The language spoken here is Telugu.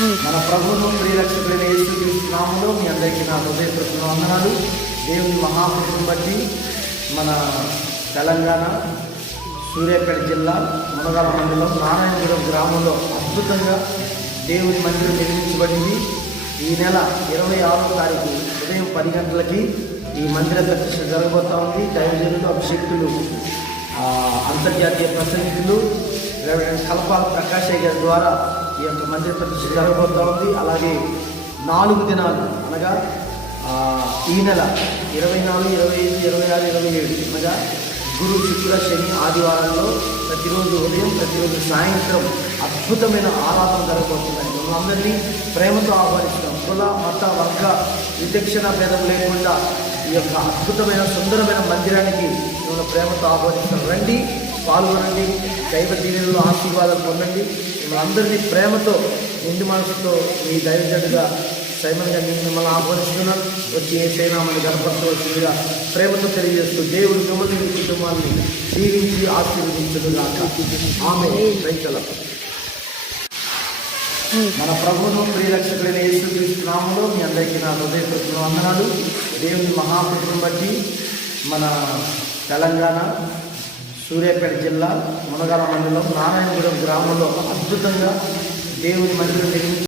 మన ప్రభువును ప్రియరక్షకుడైన యేసుక్రీస్తు నామములో మీ అందరికీ నా హృదయపూర్వక వందనాలు. దేవుని మహాకృపను బట్టి మన తెలంగాణ సూర్యాపేట జిల్లా మునగాల మండలం నారాయణగూడెం గ్రామంలో అద్భుతంగా దేవుని మందిరం నిర్మించబడింది. ఈ నెల 26వ తారీఖు ఉదయం 10 గంటలకి ఈ మందిర ప్రతిష్ఠ జరగబోతా ఉంది. దైవజనులు, అభిషేక్తులు, అంతర్జాతీయ ప్రసంగికులు రెవరెండ్ కల్పాల ప్రకాశయ్య గారి ద్వారా ఈ యొక్క మందిర ప్రతిష్ఠ జరగబోతా ఉంది. అలాగే 4 దినాలు అనగా ఈ నెల 24, 25, 26, 27 అనగా గురు, శుక్ర, శని, ఆదివారాల్లో ప్రతిరోజు ఉదయం, ప్రతిరోజు సాయంత్రం అద్భుతమైన ఆరాధన జరగబోతుందని మమ్మల్ని ప్రేమతో ఆహ్వానిస్తున్నాం. కుల, మత, వర్గ విచక్షణ భేదం లేకుండా ఈ యొక్క అద్భుతమైన సుందరమైన మందిరానికి మిమ్మల్ని ప్రేమతో ఆహ్వానిస్తున్నాం. రండి, పాల్గొనండి, దైవ దీవెనలు, ఆశీర్వాదాలు పొందండి. మిమ్మల్ని అందరినీ ప్రేమతో నిండు మనసుతో మీ దైవజనుడిగా సైమన్ గారిని మిమ్మల్ని ఆహ్వానిస్తున్నాను. వచ్చి ఏ సైనామని గణపరచవలసిందిగా ప్రేమతో తెలియజేస్తూ దేవుడు మిమ్మల్ని, మీ కుటుంబాన్ని దీవించి ఆశీర్వదించుగాక. ఆమె రైతుల మన ప్రభువును ప్రియరక్షకుడైన యేసుక్రీస్తు నామములో మీ అందరికీ నా హృదయపూర్వక వందనాలు. దేవుని మహాకృపను బట్టి మన తెలంగాణ సూర్యాపేట జిల్లా మునగాల మండలం నారాయణగూడెం గ్రామంలో అద్భుతంగా దేవుని మందిరం నిర్మించి